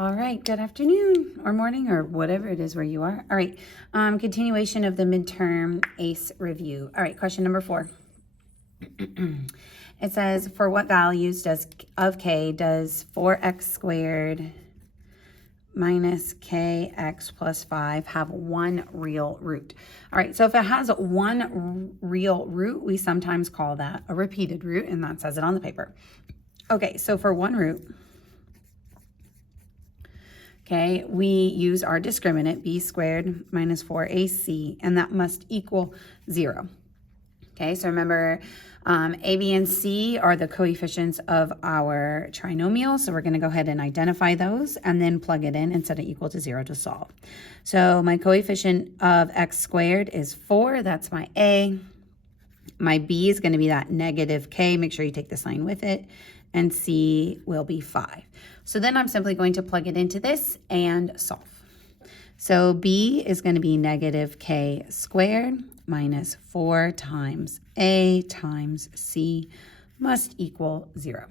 All right, good afternoon or morning or whatever it is where you are. All right, continuation of the midterm AICE review. All right, question number 4. It says, for what values of k does 4x squared minus kx plus 5 have one real root? All right, so if it has one real root, we sometimes call that a repeated root, and that says it on the paper. Okay, so for one root, okay, we use our discriminant, b squared minus 4ac, and that must equal 0. Okay, so remember, a, b, and c are the coefficients of our trinomial, so we're going to go ahead and identify those and then plug it in and set it equal to 0 to solve. So my coefficient of x squared is 4, that's my a. My b is going to be that negative k, make sure you take the sign with it, and c will be 5. So then I'm simply going to plug it into this and solve. So b is going to be negative k squared minus 4 times a times c must equal 0.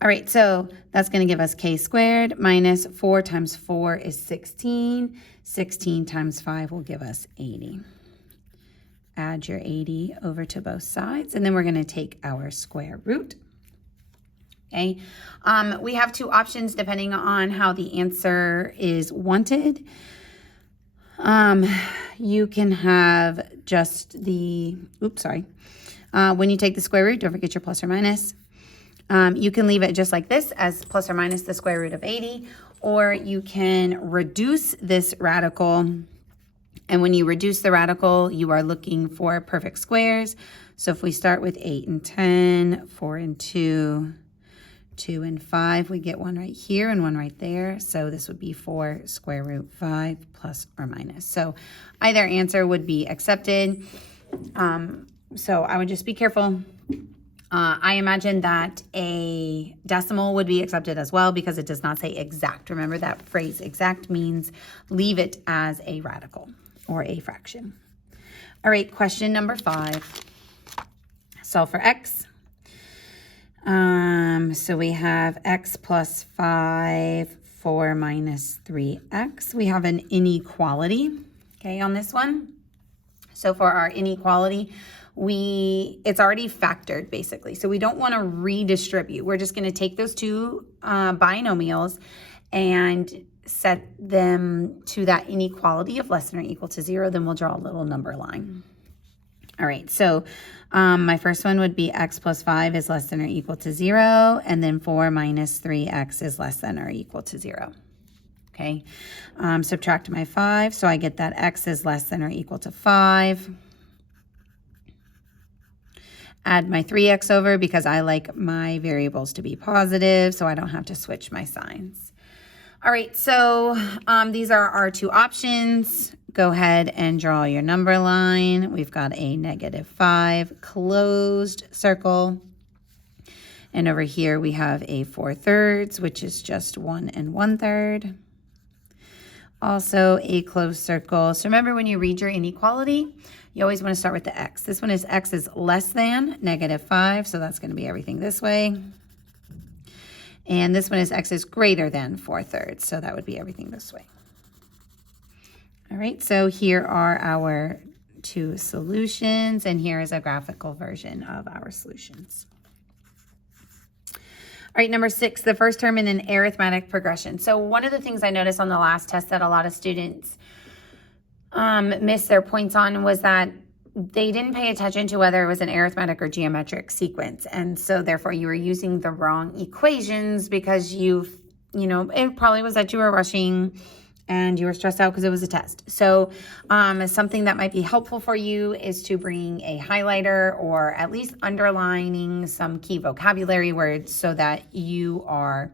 All right, so that's going to give us k squared minus 4 times 4 is 16. 16 times 5 will give us 80. Add your 80 over to both sides, and then we're going to take our square root. Okay, we have two options depending on how the answer is wanted. You can have just the, when you take the square root, don't forget your plus or minus. You can leave it just like this as plus or minus the square root of 80, or you can reduce this radical. And when you reduce the radical, you are looking for perfect squares. So if we start with 8 and 10, 4 and 2, 2 and 5, we get one right here and one right there. So this would be 4 square root 5 plus or minus. So either answer would be accepted. So I would just be careful. I imagine that a decimal would be accepted as well because it does not say exact. Remember that phrase exact means leave it as a radical or a fraction. All right, question number 5. Solve for x. So we have x plus 5, 4 minus 3x. We have an inequality, okay, on this one. So for our inequality, it's already factored basically. So we don't want to redistribute. We're just going to take those two binomials and set them to that inequality of less than or equal to 0. Then we'll draw a little number line. All right, so my first one would be x plus 5 is less than or equal to 0, and then 4 minus 3x is less than or equal to 0. Okay, subtract my 5, so I get that x is less than or equal to 5. Add my 3x over because I like my variables to be positive, so I don't have to switch my signs. All right, so these are our two options. Go ahead and draw your number line. We've got a negative 5 closed circle. And over here we have a 4/3, which is just 1 1/3. Also a closed circle. So remember when you read your inequality, you always want to start with the x. This one is x is less than negative 5, so that's going to be everything this way. And this one is x is greater than 4/3, so that would be everything this way. All right, so here are our two solutions, and here is a graphical version of our solutions. All right, number 6, the first term in an arithmetic progression. So one of the things I noticed on the last test that a lot of students missed their points on was that they didn't pay attention to whether it was an arithmetic or geometric sequence. And so therefore you were using the wrong equations because it probably was that you were rushing and you were stressed out because it was a test. So something that might be helpful for you is to bring a highlighter or at least underlining some key vocabulary words so that you are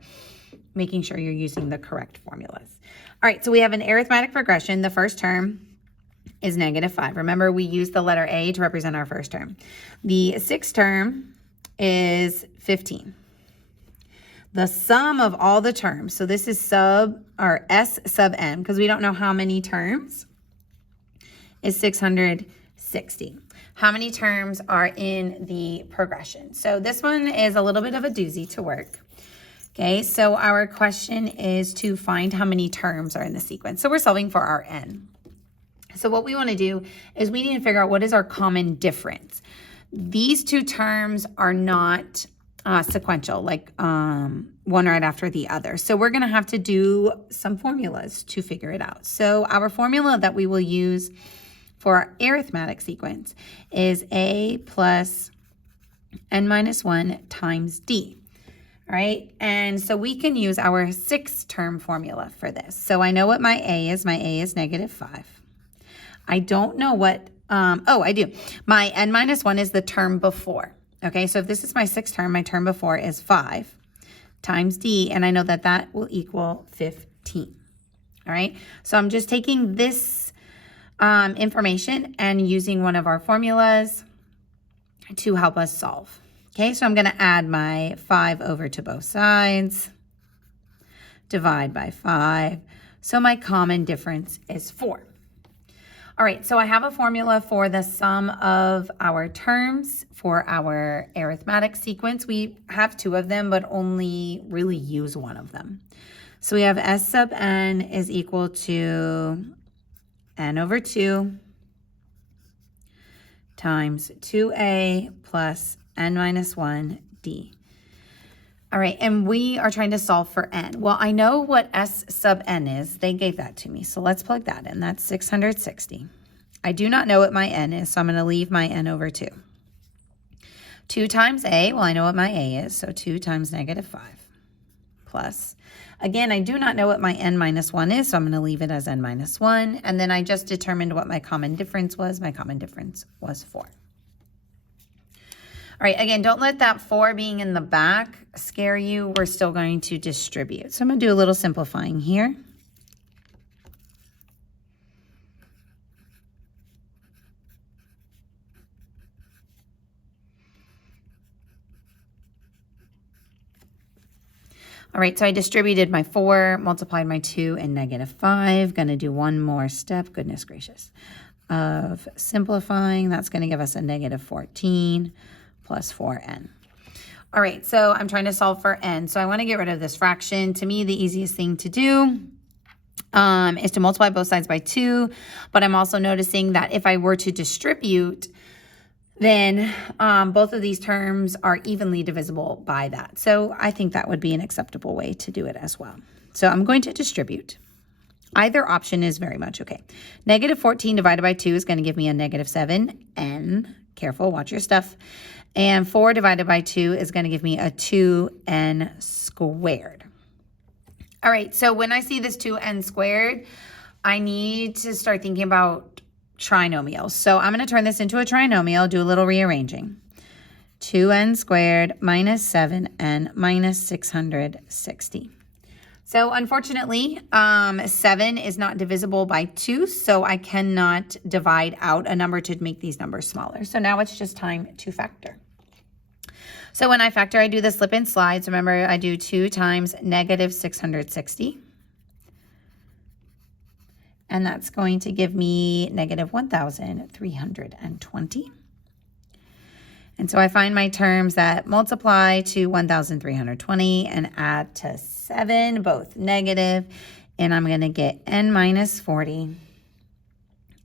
making sure you're using the correct formulas. All right, so we have an arithmetic progression. The first term is negative 5. Remember, we use the letter A to represent our first term. The sixth term is 15. The sum of all the terms, so this is S sub n, because we don't know how many terms, is 660. How many terms are in the progression? So this one is a little bit of a doozy to work. Okay, so our question is to find how many terms are in the sequence. So we're solving for our n. So what we want to do is we need to figure out what is our common difference. These two terms are not sequential, like one right after the other. So we're going to have to do some formulas to figure it out. So our formula that we will use for our arithmetic sequence is a plus n minus 1 times d. All right, and so we can use our 6-term formula for this. So I know what my a is. My a is -5. I don't know what, oh, I do. My n minus 1 is the term before. Okay, so if this is my 6th term, my term before is 5 times d, and I know that that will equal 15. All right, so I'm just taking this information and using one of our formulas to help us solve. Okay, so I'm going to add my 5 over to both sides, divide by 5. So my common difference is 4. All right, so I have a formula for the sum of our terms for our arithmetic sequence. We have 2 of them, but only really use one of them. So we have S sub n is equal to n over 2 times 2a plus n minus 1 d. All right, and we are trying to solve for n. Well, I know what S sub n is. They gave that to me, so let's plug that in. That's 660. I do not know what my n is, so I'm going to leave my n over 2. 2 times a, well, I know what my a is, so 2 times -5 plus. Again, I do not know what my n minus 1 is, so I'm going to leave it as n minus 1. And then I just determined what my common difference was. My common difference was 4. All right, again, don't let that 4 being in the back scare you. We're still going to distribute. So I'm going to do a little simplifying here. All right, so I distributed my 4, multiplied my 2, and -5. Going to do one more step, goodness gracious, of simplifying. That's going to give us a -14 plus 4n. All right, so I'm trying to solve for n. So I want to get rid of this fraction. To me, the easiest thing to do is to multiply both sides by 2. But I'm also noticing that if I were to distribute, then both of these terms are evenly divisible by that. So I think that would be an acceptable way to do it as well. So I'm going to distribute. Either option is very much okay. -14 divided by 2 is going to give me a -7n. Careful, watch your stuff. And 4 divided by 2 is going to give me a 2n squared. All right, so when I see this 2n squared, I need to start thinking about trinomials. So I'm going to turn this into a trinomial, do a little rearranging. 2n squared minus 7n minus 660. So unfortunately, 7 is not divisible by 2, so I cannot divide out a number to make these numbers smaller. So now it's just time to factor. So when I factor, I do the slip and slides. Remember, I do 2 times -660. And that's going to give me -1,320. And so I find my terms that multiply to 1,320 and add to 7, both negative. And I'm going to get n minus 40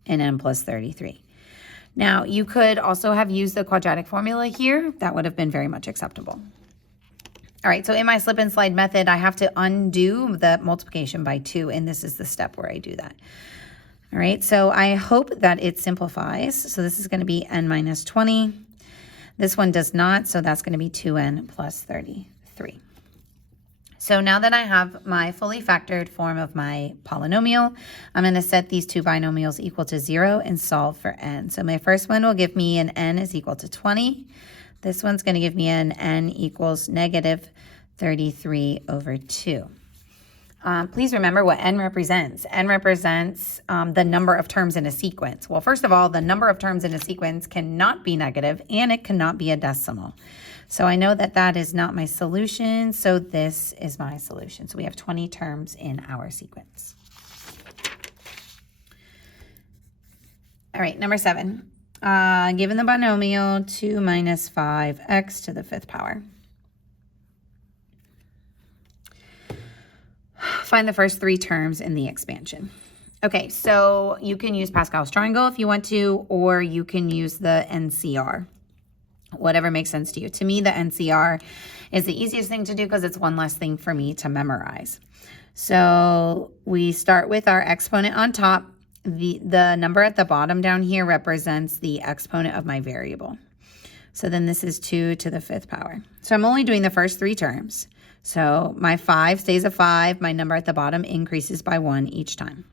and n plus 33. Now, you could also have used the quadratic formula here. That would have been very much acceptable. All right, so in my slip and slide method, I have to undo the multiplication by 2, and this is the step where I do that. All right, so I hope that it simplifies. So this is going to be n minus 20. This one does not, so that's going to be 2n plus 33. So now that I have my fully factored form of my polynomial, I'm going to set these two binomials equal to 0 and solve for n. So my first one will give me an n is equal to 20. This one's going to give me an n equals -33 over 2. Please remember what n represents. N represents the number of terms in a sequence. Well, first of all, the number of terms in a sequence cannot be negative, and it cannot be a decimal. So I know that that is not my solution, so this is my solution. So we have 20 terms in our sequence. All right, number 7. Given the binomial 2 minus 5x to the 5th power. find the first three terms in the expansion. Okay, so you can use Pascal's triangle if you want to, or you can use the NCR. Whatever makes sense to you. To me, the NCR is the easiest thing to do because it's one less thing for me to memorize. So we start with our exponent on top. The number at the bottom down here represents the exponent of my variable. So then this is 2 to the 5th power. So I'm only doing the first three terms. So my 5 stays a 5. My number at the bottom increases by 1 each time.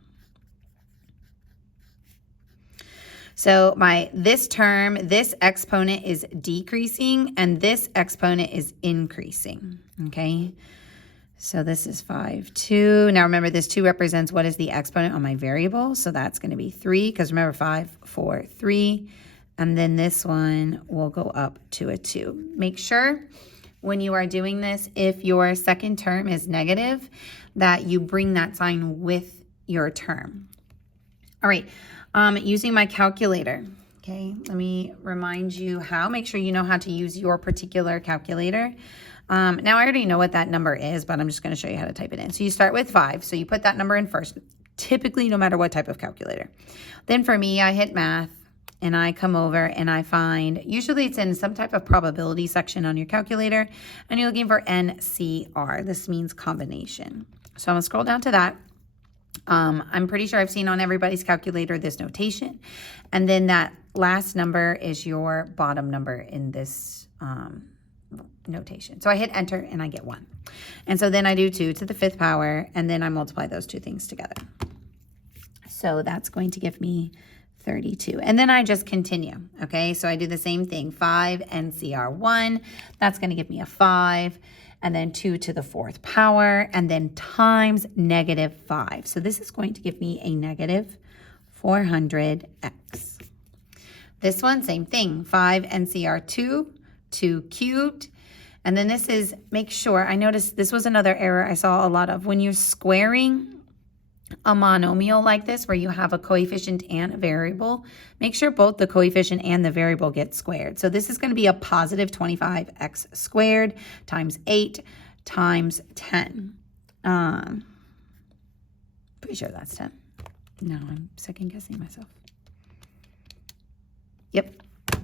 So this term, this exponent is decreasing, and this exponent is increasing, okay? So this is 5, 2. Now remember, this 2 represents what is the exponent on my variable. So that's going to be 3, because remember 5, 4, 3. And then this one will go up to a 2. Make sure when you are doing this, if your second term is negative, that you bring that sign with your term. All right. Using my calculator, okay, let me remind you how. Make sure you know how to use your particular calculator. Now, I already know what that number is, but I'm just going to show you how to type it in. So you start with 5. So you put that number in first, typically no matter what type of calculator. Then for me, I hit math, and I come over and I find, usually it's in some type of probability section on your calculator, and you're looking for NCR. This means combination. So I'm going to scroll down to that. I'm pretty sure I've seen on everybody's calculator this notation. And then that last number is your bottom number in this notation. So I hit enter and I get 1. And so then I do 2 to the 5th power, and then I multiply those two things together. So that's going to give me 32. And then I just continue, okay? So I do the same thing, 5 NCR 1. That's going to give me a 5. And then 2 to the 4th power, and then times negative 5. So this is going to give me a negative 400x. This one, same thing, 5 NCR 2, 2 cubed. And then this is, make sure, I noticed this was another error I saw a lot of. When you're squaring a monomial like this, where you have a coefficient and a variable, make sure both the coefficient and the variable get squared. So this is going to be a positive 25x squared times 8 times 10. Pretty sure that's 10. No, I'm second guessing myself. Yep. All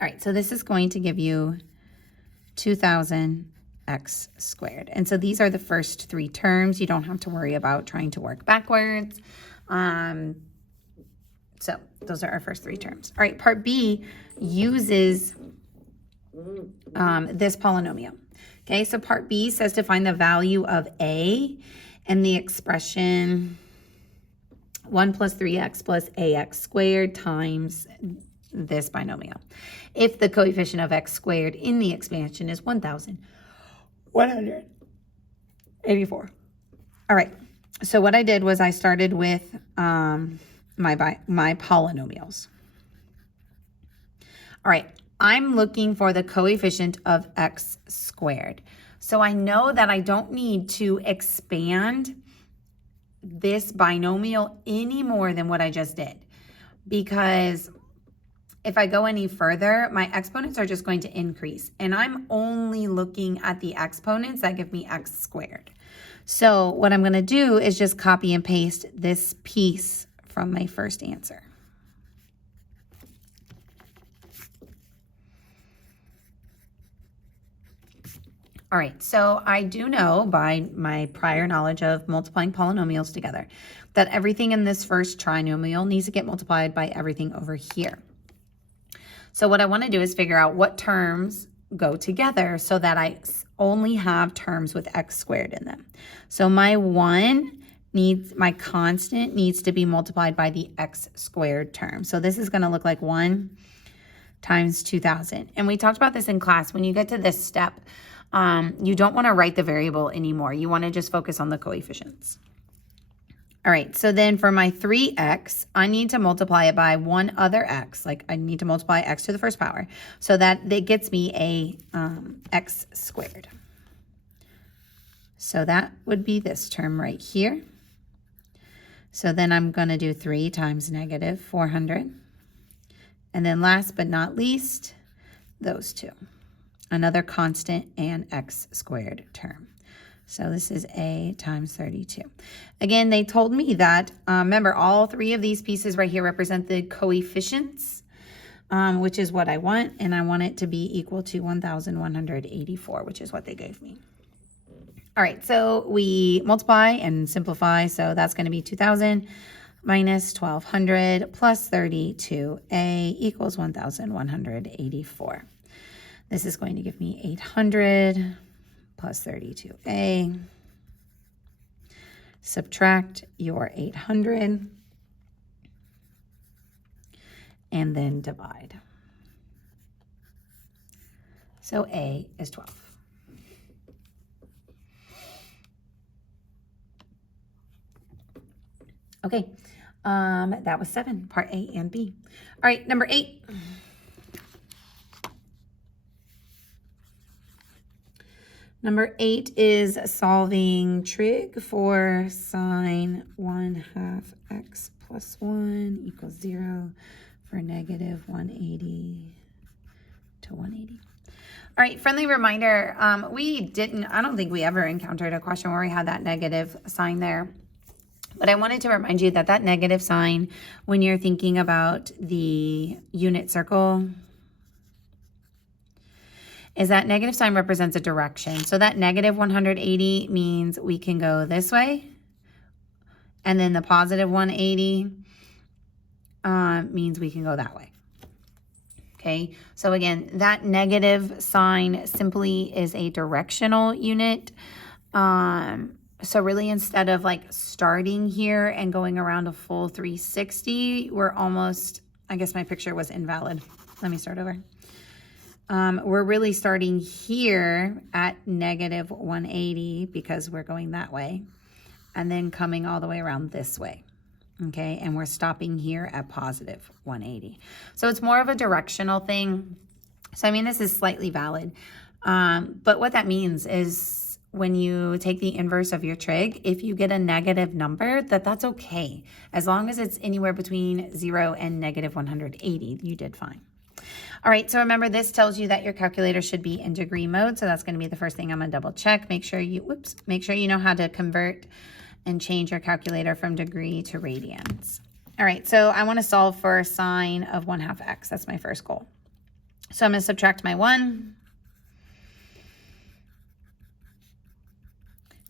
right, so this is going to give you 2000x squared. And so these are the first three terms. You don't have to worry about trying to work backwards. So those are our first three terms. All right, part B uses this polynomial. Okay, so part B says to find the value of A and the expression 1 plus 3x plus ax squared times this binomial, if the coefficient of x squared in the expansion is 1,184. All right, so what I did was I started with my polynomials. All right, I'm looking for the coefficient of x squared. So I know that I don't need to expand this binomial any more than what I just did, because if I go any further, my exponents are just going to increase, and I'm only looking at the exponents that give me x squared. So what I'm going to do is just copy and paste this piece from my first answer. All right, so I do know by my prior knowledge of multiplying polynomials together that everything in this first trinomial needs to get multiplied by everything over here. So what I want to do is figure out what terms go together so that I only have terms with x squared in them. So my constant needs to be multiplied by the x squared term. So this is going to look like 1 times 2,000. And we talked about this in class. When you get to this step, you don't want to write the variable anymore. You want to just focus on the coefficients. All right, so then for my 3x, I need to multiply it by one other x. Like I need to multiply x to the first power. So that gets me a x squared. So that would be this term right here. So then I'm going to do 3 times negative 400. And then last but not least, those two. Another constant and x squared term. So this is A times 32. Again, they told me that, remember, all three of these pieces right here represent the coefficients, which is what I want, and I want it to be equal to 1,184, which is what they gave me. All right, so we multiply and simplify, so that's going to be 2,000 minus 1,200 plus 32a equals 1,184. This is going to give me 800 plus 32a. Subtract your 800 and then divide. So A is 12. Okay, that was 7, part A and B. All right, number 8. Number 8 is solving trig for sine 1/2 x plus 1 equals 0 for negative 180 to 180. All right, friendly reminder, I don't think we ever encountered a question where we had that negative sign there. But I wanted to remind you that that negative sign, when you're thinking about the unit circle, is that negative sign represents a direction. So that negative 180 means we can go this way. And then the positive 180 means we can go that way. Okay, so again, that negative sign simply is a directional unit. So really, instead of like starting here and going around a full 360, we're almost, I guess my picture was invalid. Let me start over. We're really starting here at negative 180 because we're going that way, and then coming all the way around this way. Okay, and we're stopping here at positive 180. So it's more of a directional thing. So I mean, this is slightly valid. But what that means is when you take the inverse of your trig, if you get a negative number, that's okay. As long as it's anywhere between 0 and negative 180, you did fine. All right, so remember, this tells you that your calculator should be in degree mode. So that's going to be the first thing I'm going to double check. Make sure you know how to convert and change your calculator from degree to radians. All right, so I want to solve for sine of 1/2 x. That's my first goal. So I'm going to subtract my 1.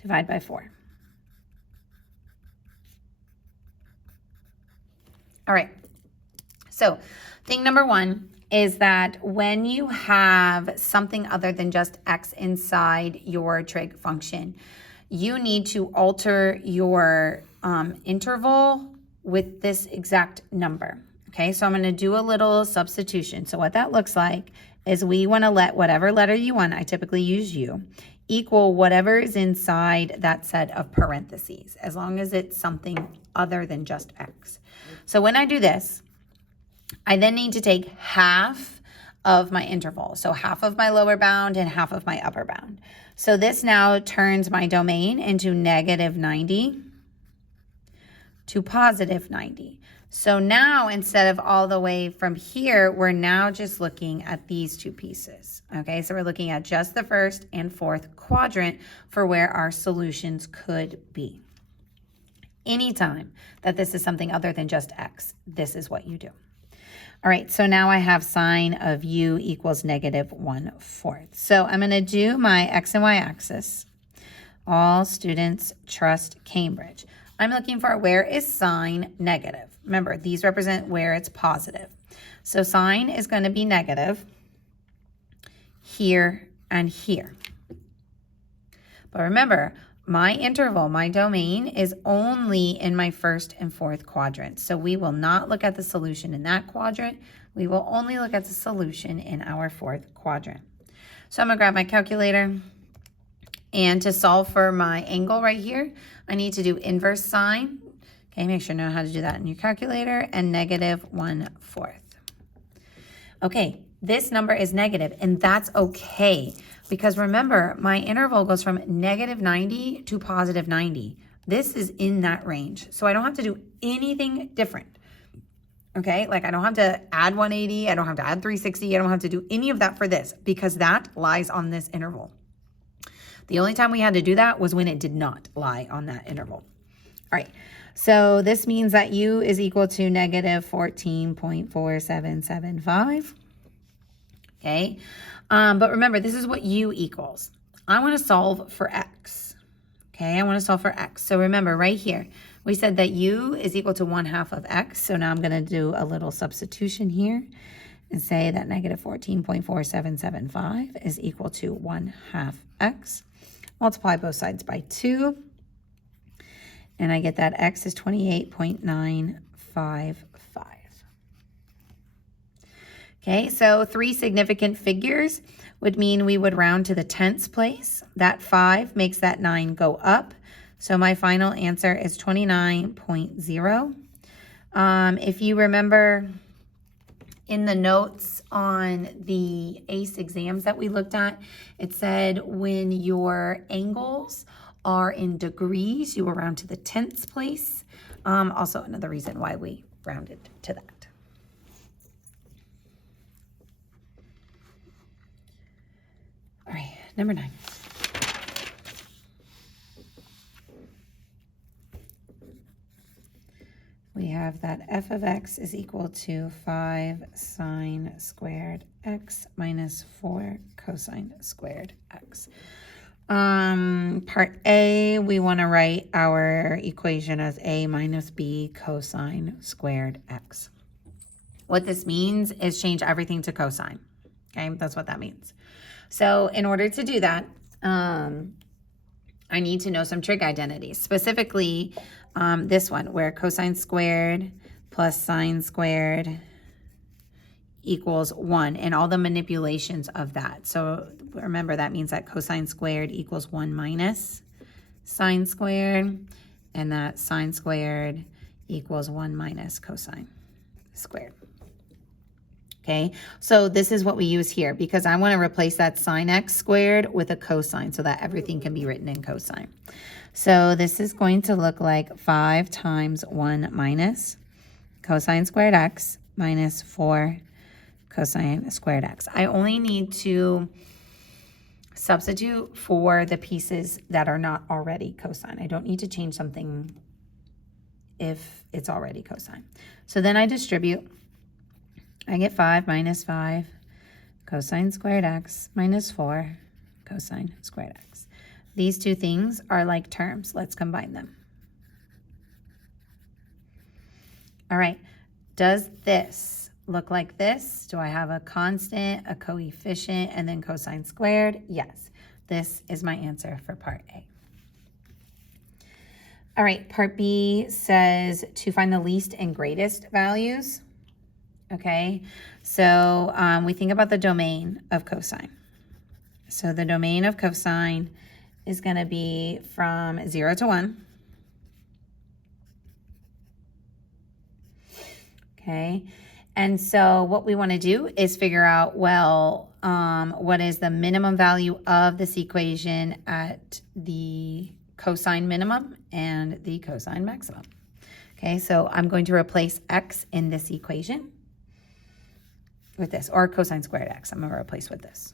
Divide by 4. All right, so thing number 1 is that when you have something other than just x inside your trig function, you need to alter your interval with this exact number. Okay, so I'm going to do a little substitution. So what that looks like is we want to let whatever letter you want, I typically use U, equal whatever is inside that set of parentheses, as long as it's something other than just x. So when I do this, I then need to take half of my interval. So half of my lower bound and half of my upper bound. So this now turns my domain into negative 90 to positive 90. So now, instead of all the way from here, we're now just looking at these two pieces. Okay, so we're looking at just the first and fourth quadrant for where our solutions could be. Anytime that this is something other than just x, this is what you do. All right, so now I have sine of u equals negative 1/4. So I'm going to do my x and y axis. All students trust Cambridge. I'm looking for where is sine negative. Remember, these represent where it's positive. So sine is going to be negative here and here. But remember, my interval, my domain, is only in my first and fourth quadrant. So we will not look at the solution in that quadrant. We will only look at the solution in our fourth quadrant. So I'm going to grab my calculator. And to solve for my angle right here, I need to do inverse sine. Okay, make sure you know how to do that in your calculator. And negative 1/4. Okay, this number is negative, and that's okay. Because remember, my interval goes from negative 90 to positive 90. This is in that range. So I don't have to do anything different. Okay, like I don't have to add 180. I don't have to add 360. I don't have to do any of that for this because that lies on this interval. The only time we had to do that was when it did not lie on that interval. All right, so this means that u is equal to negative 14.4775. Okay, but remember, this is what u equals. I want to solve for x. Okay, I want to solve for x. So remember, right here, we said that u is equal to 1/2 of x. So now I'm going to do a little substitution here and say that negative 14.4775 is equal to 1/2 x. Multiply both sides by 2. And I get that x is 28.955. Okay, so 3 significant figures would mean we would round to the tenths place. That 5 makes that 9 go up. So my final answer is 29.0. If you remember in the notes on the AICE exams that we looked at, it said when your angles are in degrees, you will round to the tenths place. Also another reason why we rounded to that. All right, number 9. We have that f of x is equal to 5 sine squared x minus 4 cosine squared x. Part A, we want to write our equation as a minus b cosine squared x. What this means is change everything to cosine. Okay, that's what that means. So in order to do that, I need to know some trig identities, specifically this one where cosine squared plus sine squared equals 1 and all the manipulations of that. So remember, that means that cosine squared equals 1 minus sine squared, and that sine squared equals 1 minus cosine squared. Okay, so this is what we use here because I want to replace that sine x squared with a cosine so that everything can be written in cosine. So this is going to look like 5 times 1 minus cosine squared x minus 4 cosine squared x. I only need to substitute for the pieces that are not already cosine. I don't need to change something if it's already cosine. So then I distribute. I get 5 minus 5 cosine squared x minus 4 cosine squared x. These two things are like terms. Let's combine them. All right. Does this look like this? Do I have a constant, a coefficient, and then cosine squared? Yes. This is my answer for part A. All right. Part B says to find the least and greatest values. Okay, so we think about the domain of cosine. So the domain of cosine is going to be from 0 to 1. Okay, and so what we want to do is figure out, well, what is the minimum value of this equation at the cosine minimum and the cosine maximum. Okay, so I'm going to replace x in this equation with this, or cosine squared x. I'm going to replace with this.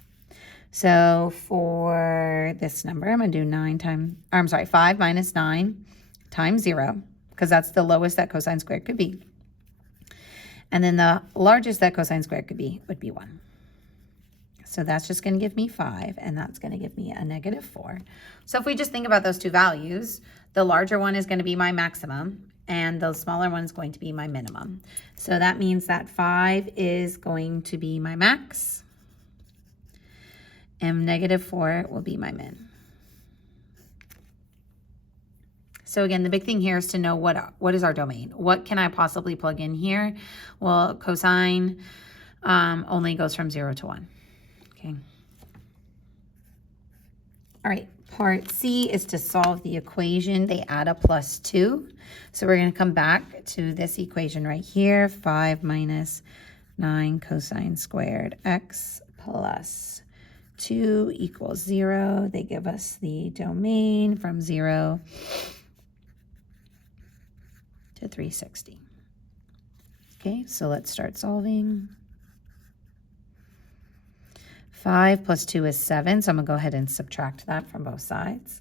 So for this number, I'm going to do 5 minus 9 times 0, because that's the lowest that cosine squared could be. And then the largest that cosine squared could be would be 1. So that's just going to give me 5, and that's going to give me a negative 4. So if we just think about those two values, the larger one is going to be my maximum, and the smaller one is going to be my minimum. So that means that 5 is going to be my max, and negative 4 will be my min. So again, the big thing here is to know what is our domain. What can I possibly plug in here? Well, cosine only goes from 0 to 1. Okay. All right. Part C is to solve the equation. They add a plus 2. So we're going to come back to this equation right here. 5 minus 9 cosine squared x plus 2 equals 0. They give us the domain from 0 to 360. Okay, so let's start solving. 5 plus 2 is 7, so I'm going to go ahead and subtract that from both sides.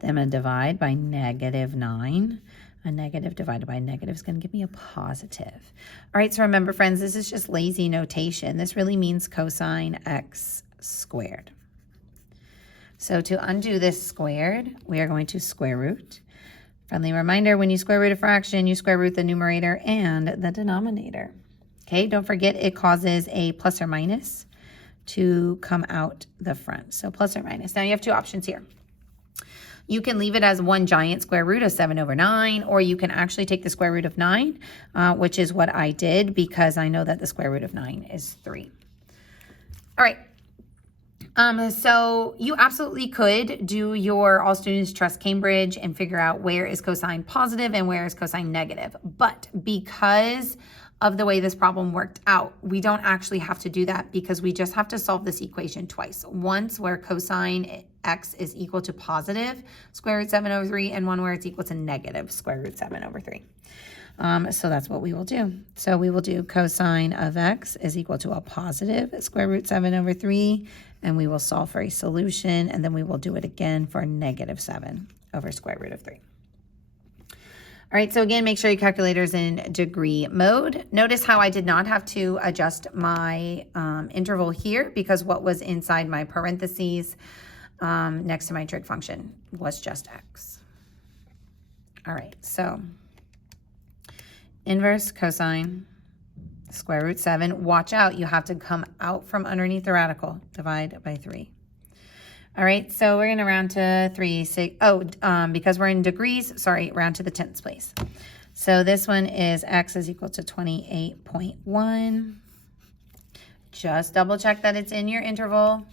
Then I'm going to divide by negative 9. A negative divided by a negative is going to give me a positive. All right, so remember, friends, this is just lazy notation. This really means cosine x squared. So to undo this squared, we are going to square root. Friendly reminder, when you square root a fraction, you square root the numerator and the denominator. Okay, don't forget it causes a plus or minus to come out the front. So plus or minus. Now you have two options here. You can leave it as one giant square root of 7 over 9, or you can actually take the square root of 9, which is what I did because I know that the square root of 9 is 3. All right. So you absolutely could do your All Students Trust Cambridge and figure out where is cosine positive and where is cosine negative. But because of the way this problem worked out, we don't actually have to do that because we just have to solve this equation twice. Once where cosine x is equal to positive square root 7 over 3 and one where it's equal to negative square root 7 over 3. So that's what we will do. So we will do cosine of x is equal to a positive square root 7 over 3, and we will solve for a solution, and then we will do it again for negative 7 over square root of 3. All right, so again, make sure your calculator's in degree mode. Notice how I did not have to adjust my interval here because what was inside my parentheses next to my trig function was just x. All right, so inverse cosine square root 7. Watch out, you have to come out from underneath the radical. Divide by 3. All right, so we're going to round to 3, 6. Because we're in degrees, sorry, round to the tenths place. So this one is x is equal to 28.1. Just double check that it's in your interval.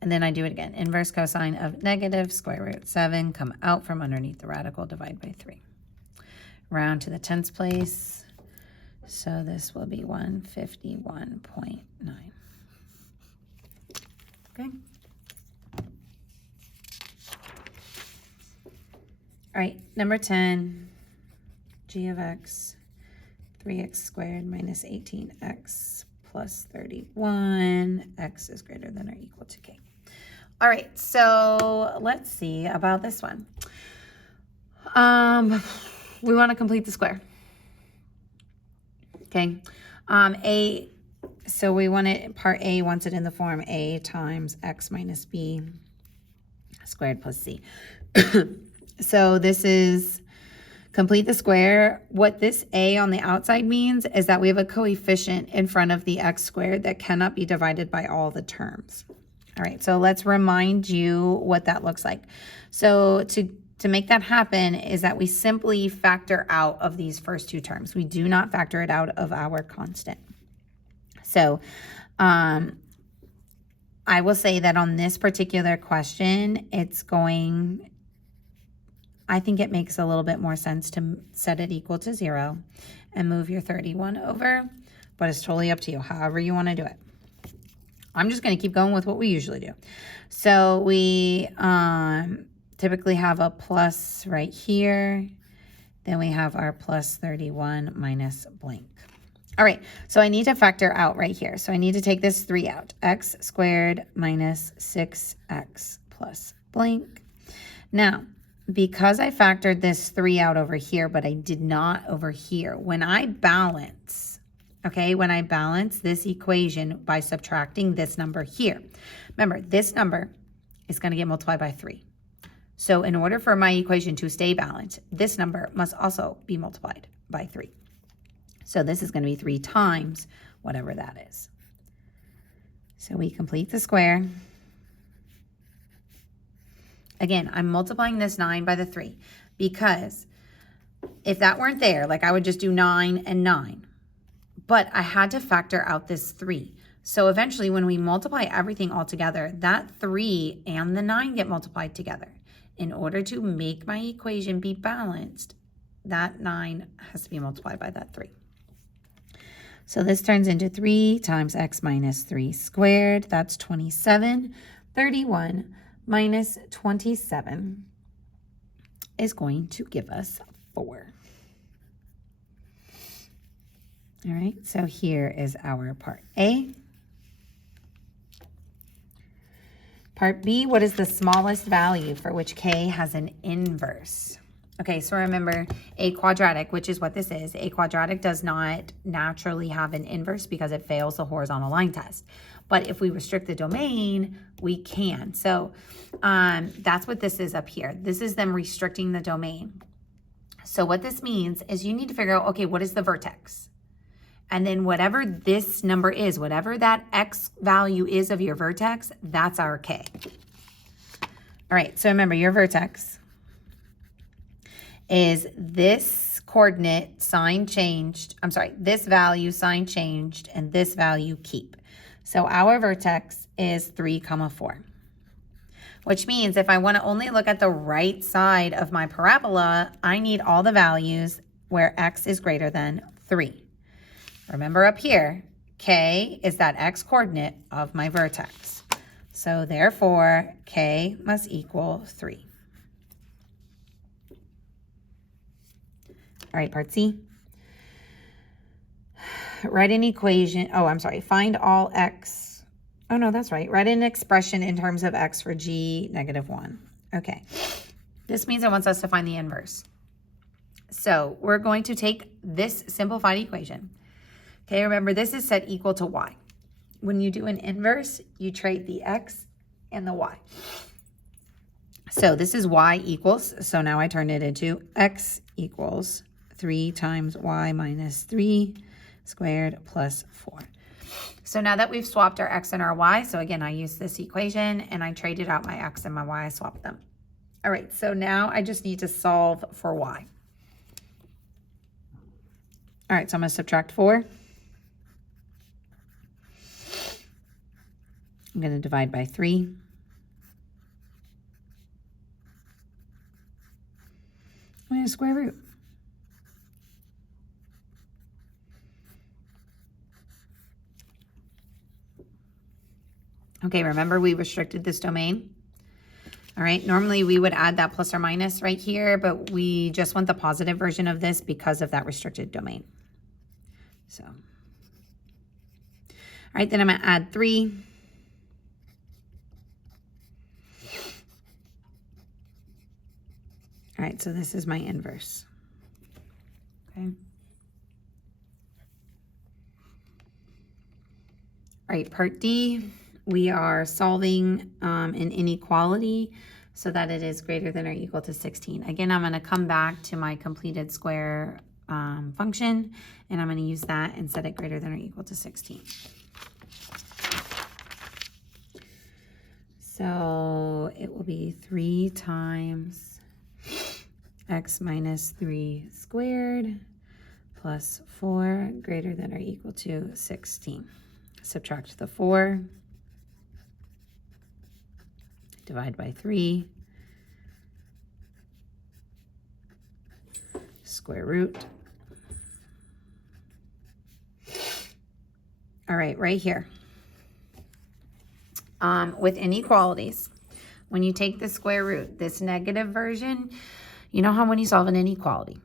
And then I do it again. Inverse cosine of negative square root 7. Come out from underneath the radical. Divide by 3. Round to the tenths place. So this will be 151.9. Okay. All right, number 10, g of x, 3x squared minus 18x plus 31, x is greater than or equal to k. All right, so let's see about this one. We want to complete the square. Okay, so we want it, part A wants it in the form a times x minus b squared plus c. So this is complete the square. What this a on the outside means is that we have a coefficient in front of the x squared that cannot be divided by all the terms. All right, so let's remind you what that looks like. So to make that happen is that we simply factor out of these first two terms. We do not factor it out of our constant. So I will say that on this particular question, I think it makes a little bit more sense to set it equal to 0 and move your 31 over, but it's totally up to you, however you want to do it. I'm just going to keep going with what we usually do. So we typically have a plus right here. Then we have our plus 31 minus blank. All right, so I need to factor out right here. So I need to take this 3 out. X squared minus 6x plus blank. Now, because I factored this 3 out over here, but I did not over here, when I balance, okay, when I balance this equation by subtracting this number here, remember, this number is going to get multiplied by 3. So in order for my equation to stay balanced, this number must also be multiplied by 3. So this is going to be 3 times whatever that is. So we complete the square. Again, I'm multiplying this 9 by the 3 because if that weren't there, like I would just do 9 and 9. But I had to factor out this 3. So eventually when we multiply everything all together, that 3 and the 9 get multiplied together. In order to make my equation be balanced, that 9 has to be multiplied by that 3. So this turns into 3 times x minus 3 squared. That's 27. 31 minus 27 is going to give us 4. All right, so here is our part A. Part B, what is the smallest value for which k has an inverse? Okay, so remember a quadratic, which is what this is. A quadratic does not naturally have an inverse because it fails the horizontal line test. But if we restrict the domain, we can. So that's what this is up here. This is them restricting the domain. So what this means is you need to figure out, okay, what is the vertex? And then whatever this number is, whatever that x value is of your vertex, that's our k. All right, so remember your vertex is this coordinate sign changed, this value sign changed, and this value keep. So our vertex is 3, 4. Which means if I want to only look at the right side of my parabola, I need all the values where x is greater than 3. Remember up here, k is that x coordinate of my vertex. So therefore, k must equal 3. All right, part C. Write an equation, find all x. Oh no, that's right. Write an expression in terms of x for g -1. Okay, this means it wants us to find the inverse. So we're going to take this simplified equation. Okay, remember this is set equal to y. When you do an inverse, you trade the x and the y. So this is y equals, so now I turn it into x equals 3 times y minus 3 squared plus 4. So now that we've swapped our x and our y, so again, I use this equation and I traded out my x and my y, I swapped them. All right, so now I just need to solve for y. All right, so I'm going to subtract 4. I'm going to divide by 3. I'm going to square root. Okay, remember we restricted this domain. All right, normally we would add that plus or minus right here, but we just want the positive version of this because of that restricted domain. So, all right, then I'm going to add 3. All right, so this is my inverse. Okay. All right, part D, we are solving an inequality so that it is greater than or equal to 16. Again, I'm going to come back to my completed square function, and I'm going to use that and set it greater than or equal to 16. So it will be 3 times x minus 3 squared plus 4 greater than or equal to 16. Subtract the 4. Divide by 3. Square root. All right, right here. With inequalities, when you take the square root, this negative version, you know how when you solve an inequality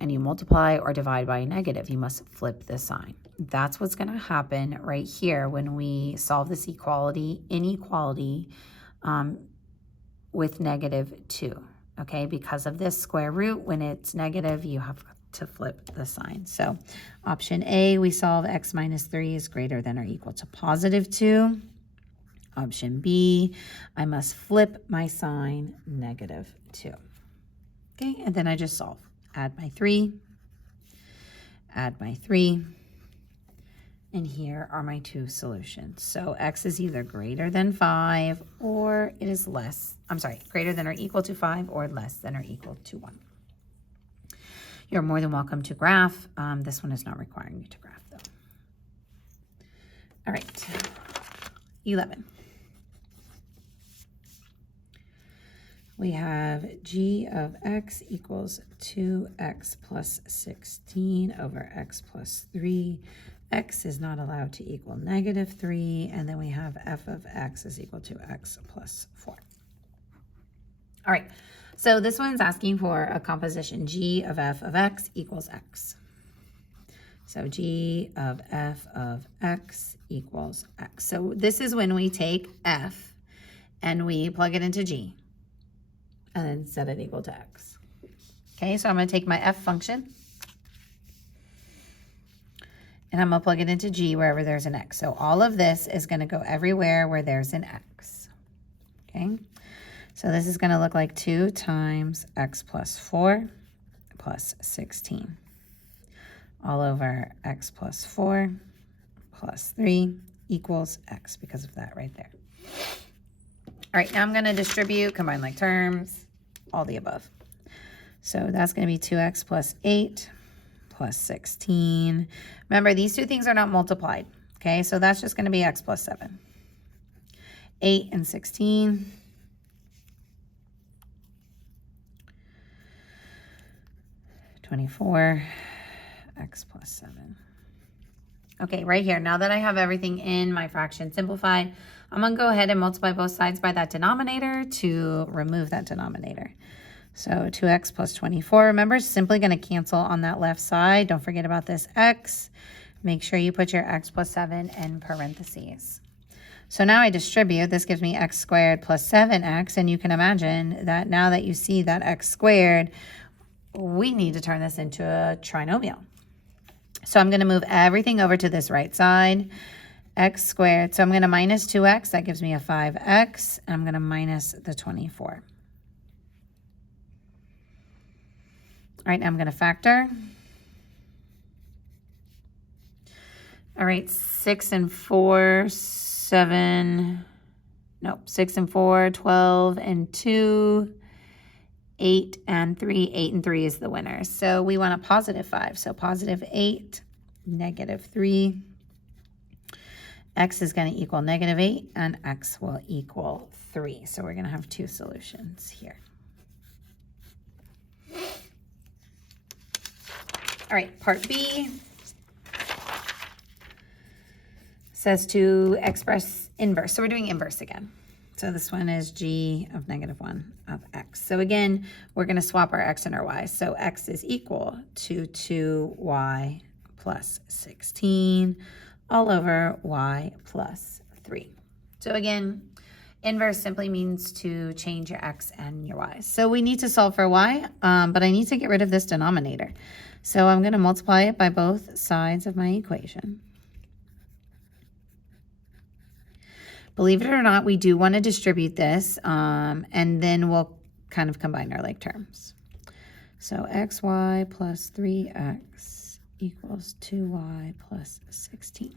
and you multiply or divide by a negative, you must flip the sign. That's what's going to happen right here when we solve this inequality with -2. Okay, because of this square root, when it's negative, you have to flip the sign. So option A, we solve x minus 3 is greater than or equal to +2. Option B, I must flip my sign -2. Okay, and then I just solve. Add my 3, add my 3, and here are my 2 solutions. So x is either greater than 5 or it is greater than or equal to 5 or less than or equal to 1. You're more than welcome to graph. This one is not requiring you to graph though. All right, 11. We have g of x equals 2x plus 16 over x plus 3. X is not allowed to equal -3. And then we have f of x is equal to x plus 4. All right, so this one's asking for a composition g of f of x equals x. So g of f of x equals x. So this is when we take f and we plug it into g and then set it equal to x. Okay, so I'm going to take my f function and I'm going to plug it into g wherever there's an x. So all of this is going to go everywhere where there's an x. Okay, so this is going to look like 2 times x plus 4 plus 16 all over x plus 4 plus 3 equals x because of that right there. All right, now I'm going to distribute, combine like terms, all the above. So that's going to be 2x plus 8 plus 16. Remember, these two things are not multiplied, okay? So that's just going to be x plus 7. 8 and 16. (24) x plus 7. Okay, right here, now that I have everything in my fraction simplified, I'm going to go ahead and multiply both sides by that denominator to remove that denominator. So 2x plus 24, remember, simply going to cancel on that left side. Don't forget about this x. Make sure you put your x plus 7 in parentheses. So now I distribute. This gives me x squared plus 7x, and you can imagine that now that you see that x squared, we need to turn this into a trinomial. So I'm going to move everything over to this right side. X squared. So I'm going to minus 2x. That gives me a 5x. And I'm going to minus the 24. All right, now I'm going to factor. All right, 6 and 4, 7. Nope, 6 and 4, 12 and 2. 8 and 3. 8 and 3 is the winner. So we want a positive 5. So positive 8, negative 3. X is going to equal negative 8, and x will equal 3. So we're going to have two solutions here. All right, part B says to express inverse. So we're doing inverse again. So this one is g of negative 1 of x. So again, we're going to swap our x and our y. So x is equal to 2y plus 16 all over y plus 3. So again, inverse simply means to change your x and your y. So we need to solve for y, but I need to get rid of this denominator. So I'm going to multiply it by both sides of my equation. Believe it or not, we do want to distribute this, and then we'll kind of combine our like terms. So xy plus 3x equals 2y plus 16.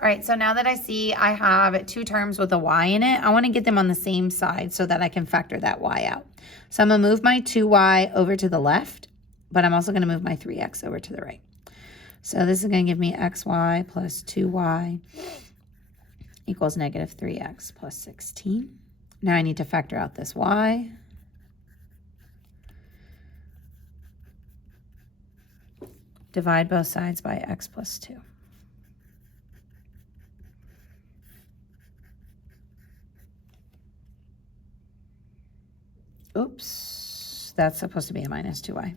All right, so now that I see I have two terms with a y in it, I want to get them on the same side so that I can factor that y out. So I'm going to move my 2y over to the left, but I'm also going to move my 3x over to the right. So this is going to give me xy plus 2y equals negative 3x plus 16. Now I need to factor out this y. Divide both sides by x plus 2. Oops, that's supposed to be a minus 2y.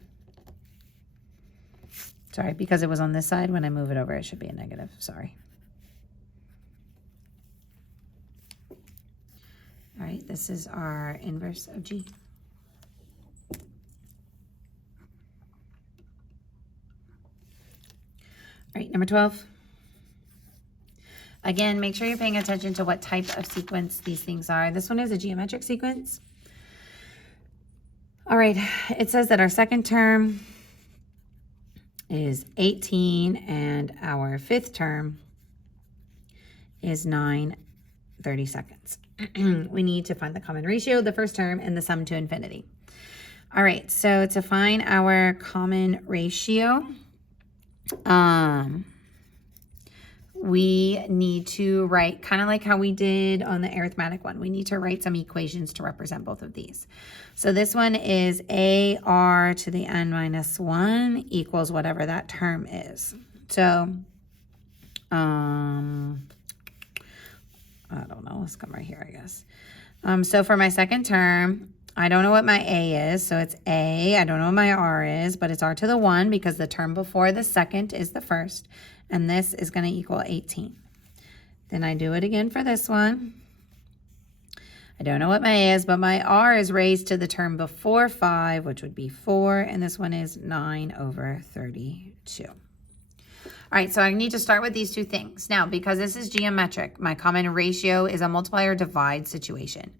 Sorry, because it was on this side, when I move it over, it should be a negative. Sorry. All right, this is our inverse of g. All right, number 12. Again, make sure you're paying attention to what type of sequence these things are. This one is a geometric sequence. All right, it says that our second term is 18 and our fifth term is 9/32. We need to find the common ratio, the first term, and the sum to infinity. All right, so to find our common ratio, we need to write, kind of like how we did on the arithmetic one, we need to write some equations to represent both of these. So this one is AR to the n minus 1 equals whatever that term is. So, I don't know, let's come right here, I guess. So for my second term, I don't know what my A is, so it's A. I don't know what my R is, but it's R to the 1 because the term before the second is the first, and this is going to equal 18. Then I do it again for this one. I don't know what my A is, but my R is raised to the term before 5, which would be 4, and this one is 9/32. All right, so I need to start with these two things. Now, because this is geometric, my common ratio is a multiplier divide situation.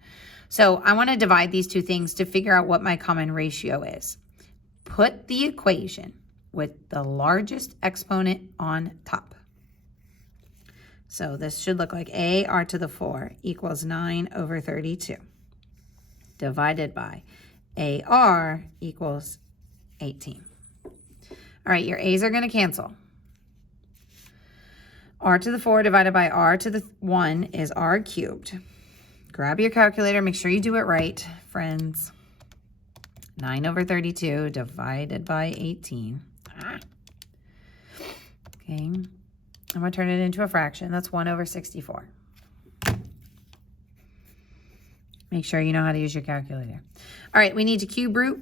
So I want to divide these two things to figure out what my common ratio is. Put the equation with the largest exponent on top. So this should look like AR to the 4 equals 9/32 divided by AR equals 18. All right, your A's are going to cancel. R to the 4 divided by R to the 1 is R cubed. Grab your calculator, make sure you do it right, friends. 9/32 divided by 18. Okay, I'm going to turn it into a fraction. That's 1/64. Make sure you know how to use your calculator. All right, we need to cube root.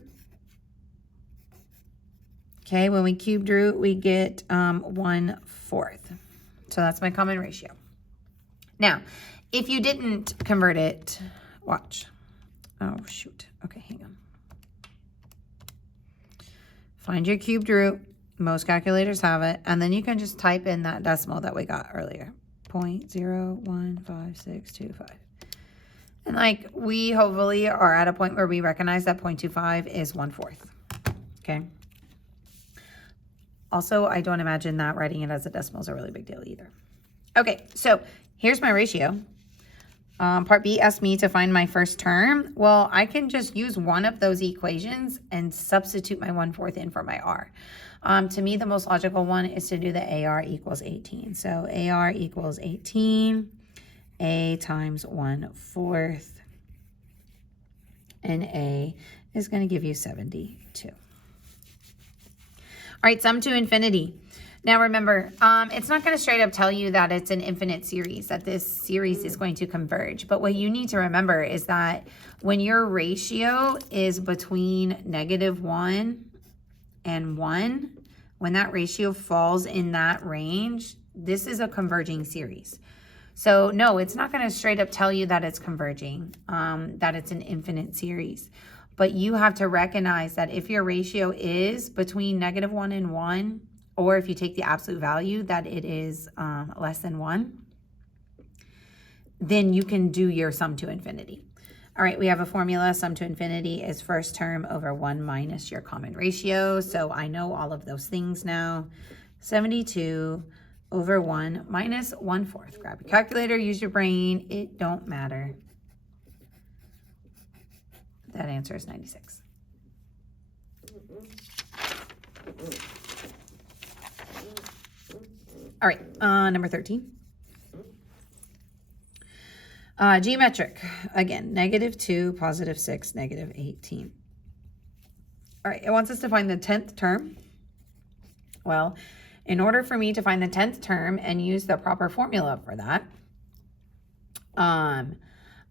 Okay, when we cube root, we get 1/4. So that's my common ratio. Now, if you didn't convert it, watch. Oh, shoot. Okay, hang on. Find your cubed root. Most calculators have it. And then you can just type in that decimal that we got earlier. 0.015625. And like, we hopefully are at a point where we recognize that 0.25 is 1/4. Okay. Also, I don't imagine that writing it as a decimal is a really big deal either. Okay, so here's my ratio. Part B asked me to find my first term. Well, I can just use one of those equations and substitute my 1/4 in for my R. To me, the most logical one is to do the AR equals 18. So AR equals 18, A times 1/4, and A is going to give you 72. All right, sum to infinity. Now remember, it's not going to straight up tell you that it's an infinite series, that this series is going to converge. But what you need to remember is that when your ratio is between -1 and 1, when that ratio falls in that range, this is a converging series. So no, it's not going to straight up tell you that it's converging, that it's an infinite series. But you have to recognize that if your ratio is between -1 and 1, or if you take the absolute value that it is less than 1, then you can do your sum to infinity. All right, we have a formula. Sum to infinity is first term over 1 minus your common ratio. So I know all of those things now. 72 over 1 minus 1/4. Grab your calculator, use your brain. It don't matter. That answer is 96. All right, number 13. Geometric. Again, -2, +6, -18. All right, it wants us to find the 10th term. Well, in order for me to find the 10th term and use the proper formula for that,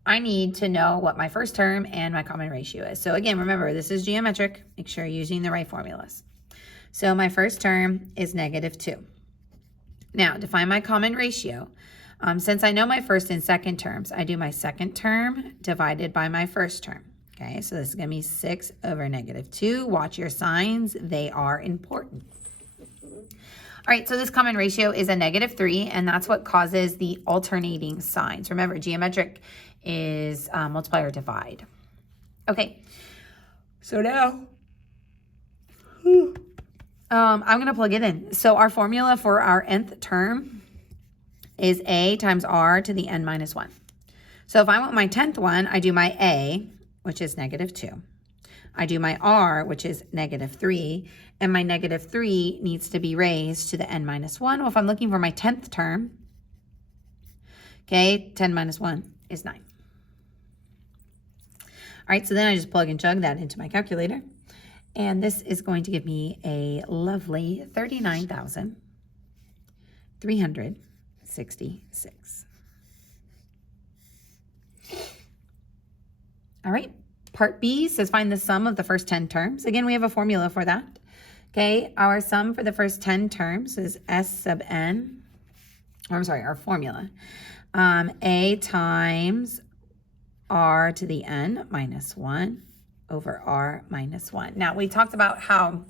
I need to know what my first term and my common ratio is. So again, remember, this is geometric. Make sure you're using the right formulas. So my first term is -2. Now, to find my common ratio, since I know my first and second terms, I do my second term divided by my first term. Okay, so this is going to be 6 over -2. Watch your signs. They are important. All right, so this common ratio is a -3, and that's what causes the alternating signs. Remember, geometric is multiply or divide. Okay, so now I'm going to plug it in. So our formula for our nth term is A times R to the n minus 1. So if I want my 10th one, I do my A, which is -2. I do my R, which is -3, and my -3 needs to be raised to the n minus 1. Well, if I'm looking for my 10th term, okay, 10 minus 1 is 9. All right, so then I just plug and chug that into my calculator. And this is going to give me a lovely 39,366. All right, Part B says find the sum of the first 10 terms. Again, we have a formula for that. Okay, our sum for the first 10 terms is S sub n, or I'm sorry, our formula. A times r to the n minus 1 over r minus 1. Now, we talked about how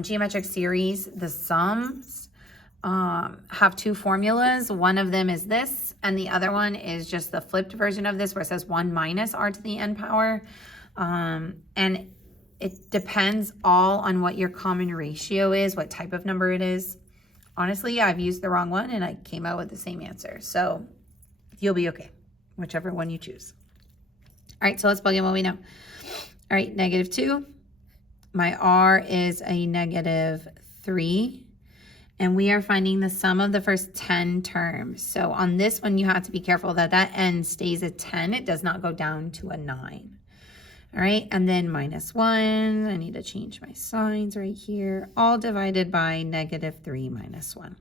geometric series, the sums, have two formulas. One of them is this, and the other one is just the flipped version of this where it says 1 minus r to the n power. And it depends all on what your common ratio is, what type of number it is. Honestly, I've used the wrong one and I came out with the same answer. So you'll be okay, whichever one you choose. All right, so let's plug in what we know. All right, -2. My r is a -3. And we are finding the sum of the first 10 terms. So on this one, you have to be careful that that n stays at 10. It does not go down to a 9. All right, and then -1. I need to change my signs right here. All divided by -3 minus 1.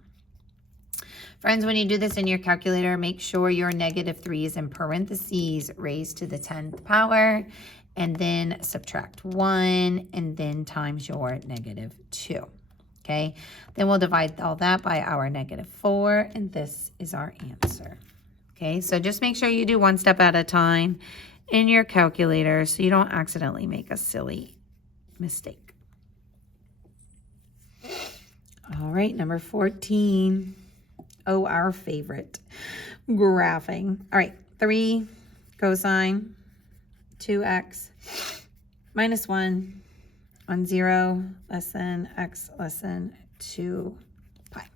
Friends, when you do this in your calculator, make sure your -3 is in parentheses raised to the 10th power, and then subtract 1, and then times your -2. Okay, then we'll divide all that by our -4, and this is our answer. Okay, so just make sure you do one step at a time in your calculator so you don't accidentally make a silly mistake. All right, number 14. Oh, our favorite, graphing. All right, 3 cosine 2x minus 1 on 0 less than x less than 2 pi.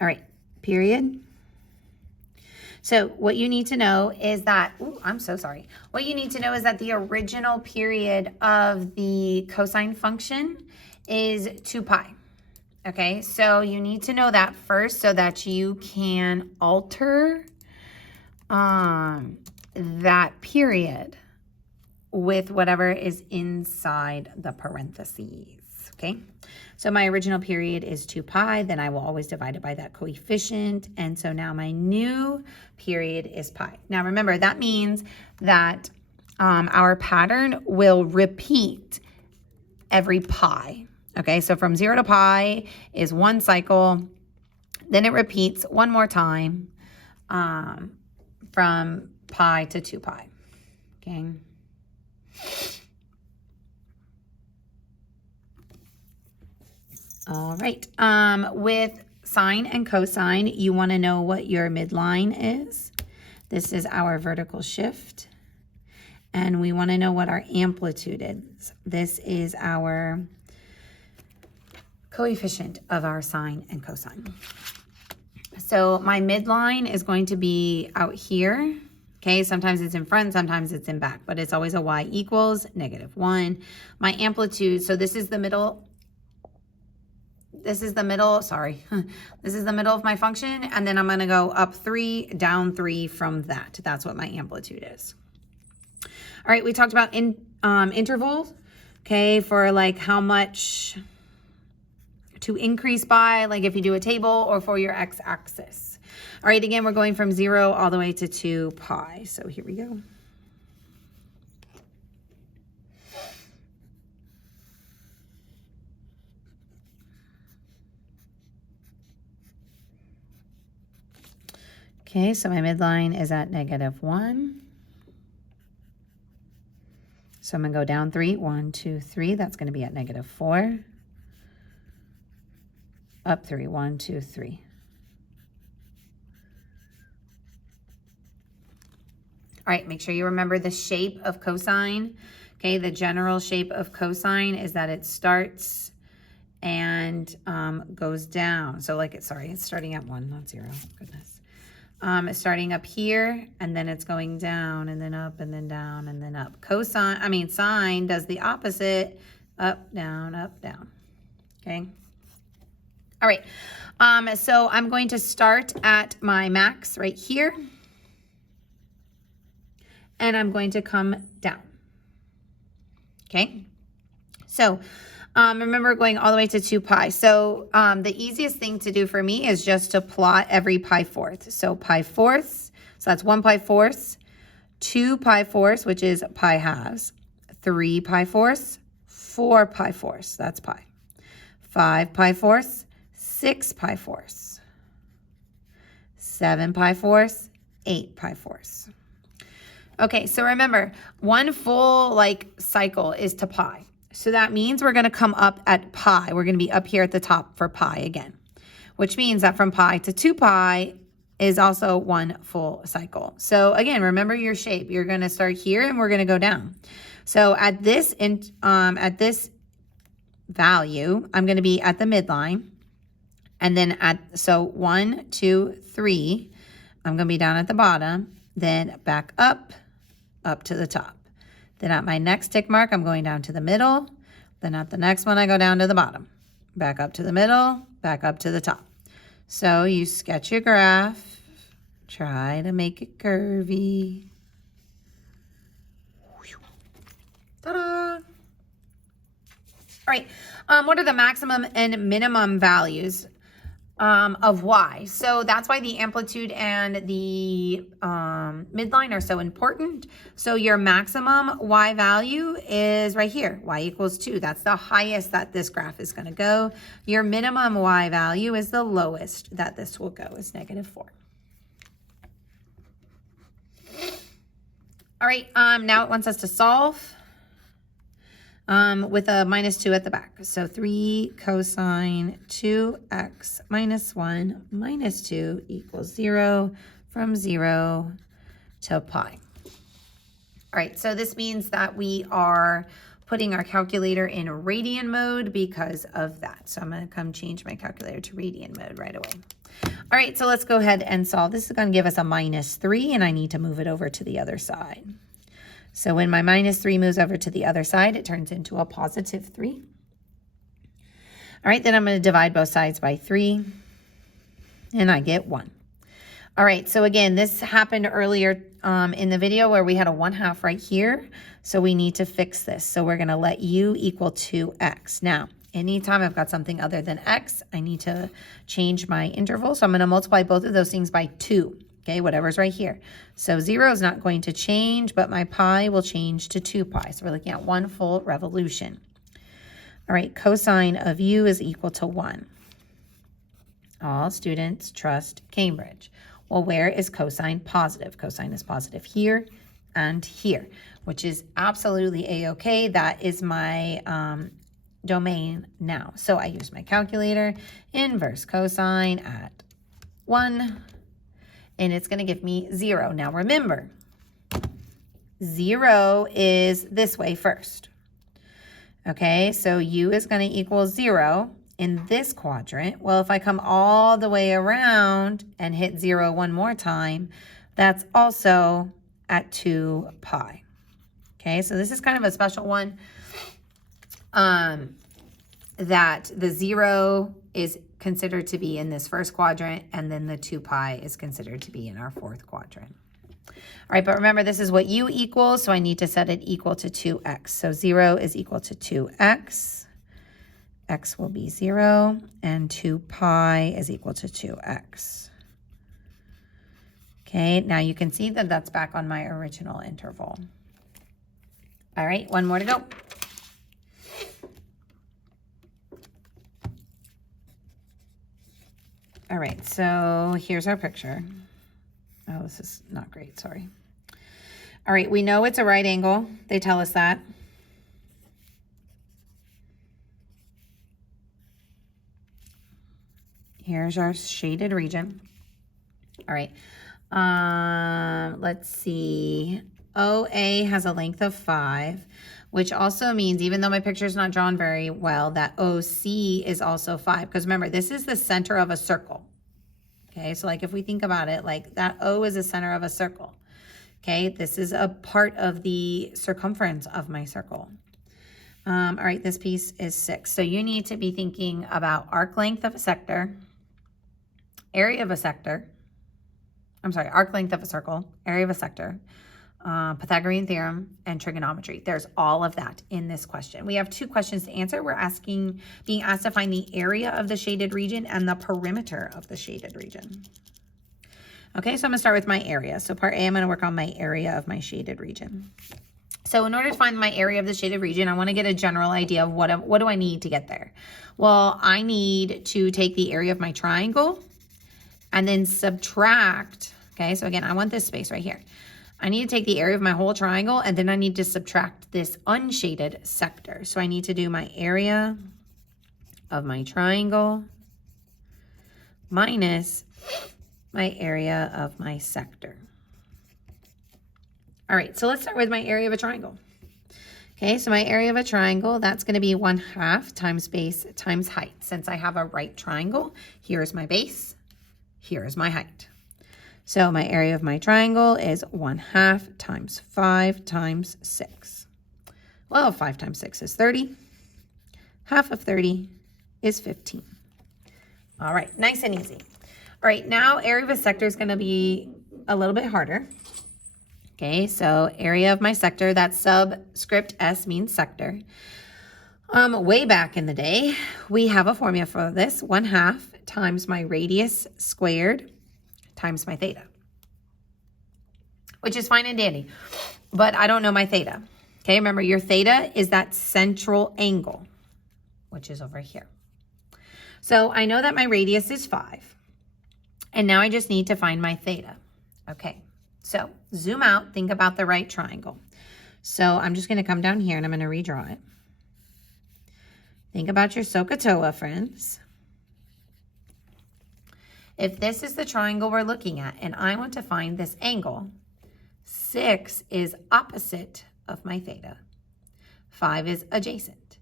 All right, period. So what you need to know is that, I'm so sorry. What you need to know is that the original period of the cosine function is 2 pi. Okay, so you need to know that first so that you can alter that period with whatever is inside the parentheses, okay? So my original period is 2 pi, then I will always divide it by that coefficient, and so now my new period is pi. Now remember, that means that our pattern will repeat every pi, okay? So from 0 to pi is 1 cycle, then it repeats one more time from pi to 2 pi, okay? All right, with sine and cosine, you want to know what your midline is. This is our vertical shift. And we want to know what our amplitude is. This is our coefficient of our sine and cosine. So my midline is going to be out here. Okay, sometimes it's in front, sometimes it's in back, but it's always a y equals -1. My amplitude, so this is the middle. This is the middle, sorry. This is the middle of my function, and then I'm going to go up 3, down 3 from that. That's what my amplitude is. All right, we talked about intervals, okay, for like how much to increase by, like if you do a table, or for your x-axis. All right, again, we're going from 0 all the way to 2 pi. So here we go. Okay, so my midline is at -1. So I'm going to go down 3. 1, 2, 3. That's going to be at -4. Up 3. 1, 2, 3. All right, make sure you remember the shape of cosine. Okay, the general shape of cosine is that it starts and goes down. So like it's starting at 1, not 0. Goodness. It's starting up here, and then it's going down, and then up, and then down, and then up. Sine does the opposite, up, down, okay? All right, so I'm going to start at my max right here, and I'm going to come down, okay? So Remember going all the way to 2 pi. So the easiest thing to do for me is just to plot every pi fourth. So pi fourths, so that's 1 pi fourths, 2 pi fourths, which is pi halves, 3 pi fourths, 4 pi fourths, that's pi, 5 pi fourths, 6 pi fourths, 7 pi fourths, 8 pi fourths. Okay, so remember, one full cycle is to pi. So that means we're going to come up at pi. We're going to be up here at the top for pi again, which means that from pi to 2 pi is also one full cycle. So again, remember your shape. You're going to start here and we're going to go down. So at this value, I'm going to be at the midline. And then so 1, 2, 3, I'm going to be down at the bottom, then back up to the top. Then at my next tick mark, I'm going down to the middle. Then at the next one, I go down to the bottom. Back up to the middle, back up to the top. So you sketch your graph. Try to make it curvy. Ta-da! All right, what are the maximum and minimum values of y? So that's why the amplitude and the midline are so important. So your maximum y value is right here, y equals 2. That's the highest that this graph is going to go. Your minimum y value is the lowest that this will go, is -4. All right, now it wants us to solve with a -2 at the back. So 3 cosine 2x minus 1 minus 2 equals 0 from 0 to pi. All right, so this means that we are putting our calculator in radian mode because of that. So I'm going to come change my calculator to radian mode right away. All right, so let's go ahead and solve. This is going to give us a -3, and I need to move it over to the other side. So when my -3 moves over to the other side, it turns into a +3. All right, then I'm going to divide both sides by 3, and I get 1. All right, so again, this happened earlier in the video where we had a 1/2 right here. So we need to fix this. So we're going to let u equal 2x. Now, anytime I've got something other than x, I need to change my interval. So I'm going to multiply both of those things by 2. Okay, whatever's right here. So 0 is not going to change, but my pi will change to 2 pi. So we're looking at one full revolution. All right, cosine of u is equal to 1. All students trust Cambridge. Well, where is cosine positive? Cosine is positive here and here, which is absolutely a-okay. That is my domain now. So I use my calculator, inverse cosine at 1, and it's going to give me 0. Now remember, 0 is this way first. Okay, so u is going to equal 0 in this quadrant. Well, if I come all the way around and hit 0 one more time, that's also at 2 pi. Okay, so this is kind of a special one, that the 0 is considered to be in this first quadrant, and then the 2 pi is considered to be in our fourth quadrant. All right, but remember, this is what u equals, so I need to set it equal to 2x. So 0 is equal to 2x. X will be 0, and 2 pi is equal to 2x. Okay, now you can see that that's back on my original interval. All right, one more to go. All right, so here's our picture. Oh, this is not great, sorry. All right, we know it's a right angle. They tell us that. Here's our shaded region. All right, let's see. OA has a length of 5, which also means, even though my picture is not drawn very well, that OC is also 5. Because remember, this is the center of a circle. Okay, so like if we think about it, like that O is the center of a circle. Okay, this is a part of the circumference of my circle. All right, this piece is 6. So you need to be thinking about arc length of a sector, area of a sector, I'm sorry, arc length of a circle, area of a sector, Pythagorean theorem, and trigonometry. There's all of that in this question. We have 2 questions to answer. We're being asked to find the area of the shaded region and the perimeter of the shaded region. Okay, so I'm gonna start with my area. So part A, I'm gonna work on my area of my shaded region. So in order to find my area of the shaded region, I wanna get a general idea of what do I need to get there? Well, I need to take the area of my triangle and then subtract, okay, so again, I want this space right here. I need to take the area of my whole triangle and then I need to subtract this unshaded sector. So I need to do my area of my triangle minus my area of my sector. All right, so let's start with my area of a triangle. Okay, so my area of a triangle, that's gonna be 1/2 times base times height. Since I have a right triangle, here's my base, here's my height. So my area of my triangle is 1/2 times 5 times 6. Well, 5 times 6 is 30. Half of 30 is 15. All right, nice and easy. All right, now area of a sector is going to be a little bit harder. Okay, so area of my sector, that subscript S means sector. Way back in the day, we have a formula for this. 1/2 times my radius squared times my theta, which is fine and dandy, but I don't know my theta. Okay, remember your theta is that central angle, which is over here. So I know that my radius is 5, and now I just need to find my theta. Okay, so zoom out, think about the right triangle. So I'm just gonna come down here and I'm gonna redraw it. Think about your SOHCAHTOA, friends. If this is the triangle we're looking at and I want to find this angle, 6 is opposite of my theta. 5 is adjacent.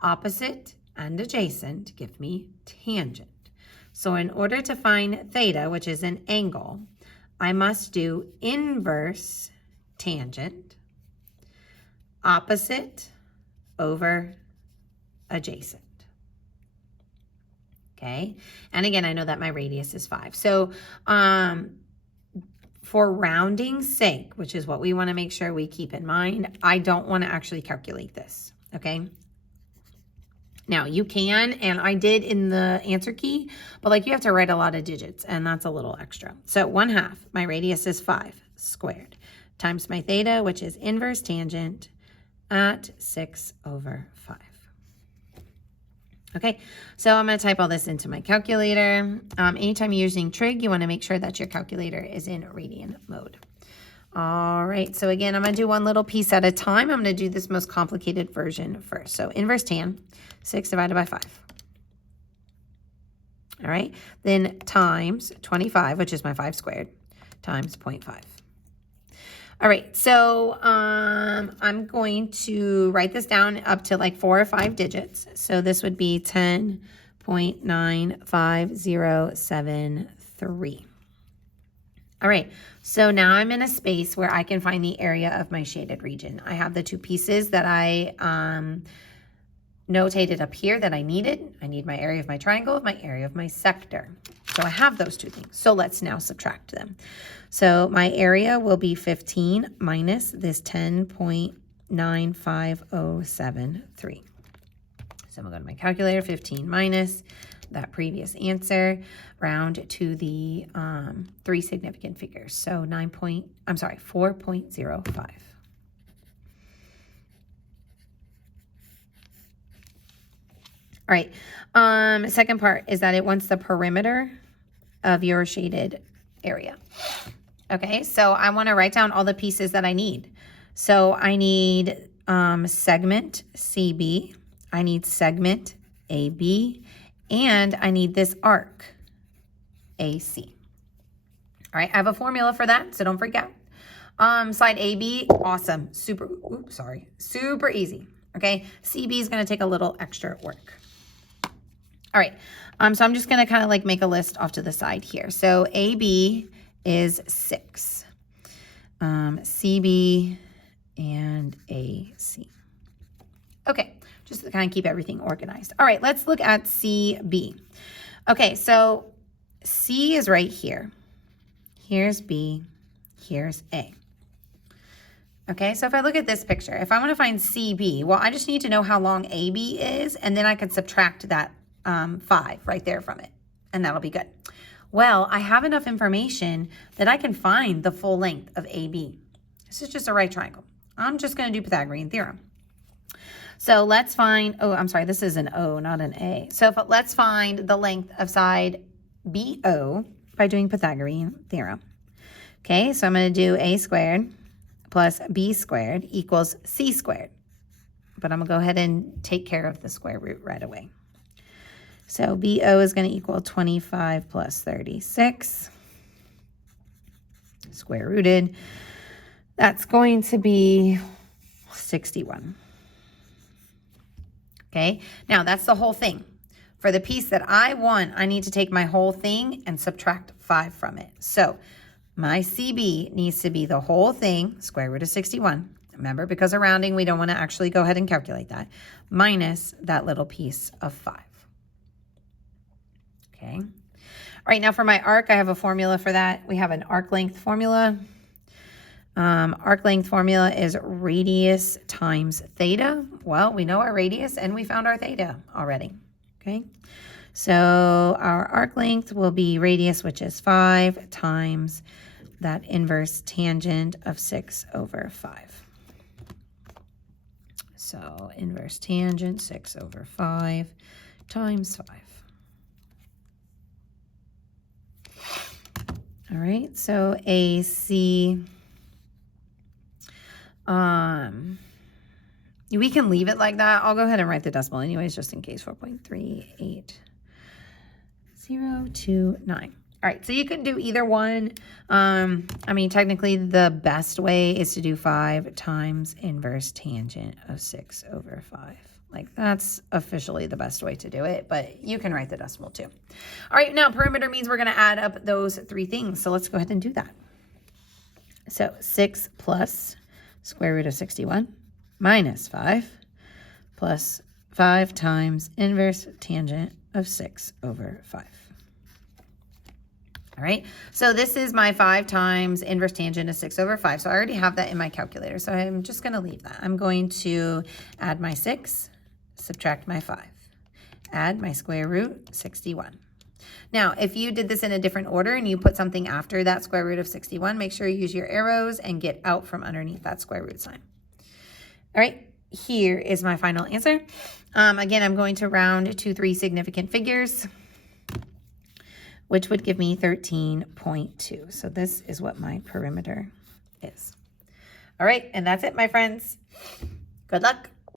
Opposite and adjacent give me tangent. So in order to find theta, which is an angle, I must do inverse tangent, opposite over adjacent. Okay, and again, I know that my radius is 5. So for rounding's sake, which is what we want to make sure we keep in mind, I don't want to actually calculate this, okay? Now, you can, and I did in the answer key, but like you have to write a lot of digits, and that's a little extra. So 1/2, my radius is 5 squared, times my theta, which is inverse tangent at 6 over 5. Okay, so I'm going to type all this into my calculator. Anytime you're using trig, you want to make sure that your calculator is in radian mode. All right, so again, I'm going to do one little piece at a time. I'm going to do this most complicated version first. So inverse tan, 6 divided by 5. All right, then times 25, which is my 5 squared, times 0.5. All right, so I'm going to write this down up to like 4 or 5 digits. So this would be 10.95073. All right, so now I'm in a space where I can find the area of my shaded region. I have the 2 pieces that I notated up here that I needed. I need my area of my triangle, my area of my sector. So I have those 2 things. So let's now subtract them. So my area will be 15 minus this 10.95073. So I'm going to go to my calculator, 15 minus that previous answer, round to the 3 significant figures. So 4.05. All right, second part is that it wants the perimeter of your shaded area. Okay, so I want to write down all the pieces that I need. So I need segment CB, I need segment AB, and I need this arc AC. All right, I have a formula for that, so don't freak out. Side AB, awesome, super easy. Okay, CB is going to take a little extra work. All right, so I'm just going to kind of like make a list off to the side here. So AB is 6, CB and AC. Okay, just to kind of keep everything organized. All right, let's look at CB. Okay, so C is right here. Here's B, here's A. Okay, so if I look at this picture, if I want to find CB, well, I just need to know how long AB is, and then I can subtract that 5 right there from it, and that'll be good. Well, I have enough information that I can find the full length of AB. This is just a right triangle. I'm just going to do Pythagorean theorem. So let's find, oh, I'm sorry, this is an O, not an A. So let's find the length of side BO by doing Pythagorean theorem. Okay, so I'm going to do A squared plus B squared equals C squared. But I'm going to go ahead and take care of the square root right away. So BO is going to equal 25 plus 36, square rooted. That's going to be 61. Okay, now that's the whole thing. For the piece that I want, I need to take my whole thing and subtract 5 from it. So my CB needs to be the whole thing, square root of 61. Remember, because of rounding, we don't want to actually go ahead and calculate that, minus that little piece of 5. Okay. All right, now for my arc, I have a formula for that. We have an arc length formula. Arc length formula is radius times theta. Well, we know our radius and we found our theta already. Okay. So our arc length will be radius, which is 5, times that inverse tangent of 6 over 5. So inverse tangent 6 over 5 times 5. All right, so AC, we can leave it like that. I'll go ahead and write the decimal anyways, just in case. 4.38029. All right, so you can do either one. I mean, technically the best way is to do 5 times inverse tangent of 6 over 5. Like, that's officially the best way to do it, but you can write the decimal too. All right, now perimeter means we're going to add up those 3 things. So let's go ahead and do that. So 6 plus square root of 61 minus 5 plus 5 times inverse tangent of 6 over 5. All right, so this is my 5 times inverse tangent of 6 over 5. So I already have that in my calculator. So I'm just going to leave that. I'm going to add my 6, subtract my 5, add my square root 61. Now, if you did this in a different order and you put something after that square root of 61, make sure you use your arrows and get out from underneath that square root sign. All right, here is my final answer. Again, I'm going to round to 3 significant figures, which would give me 13.2. So this is what my perimeter is. All right, and that's it, my friends. Good luck.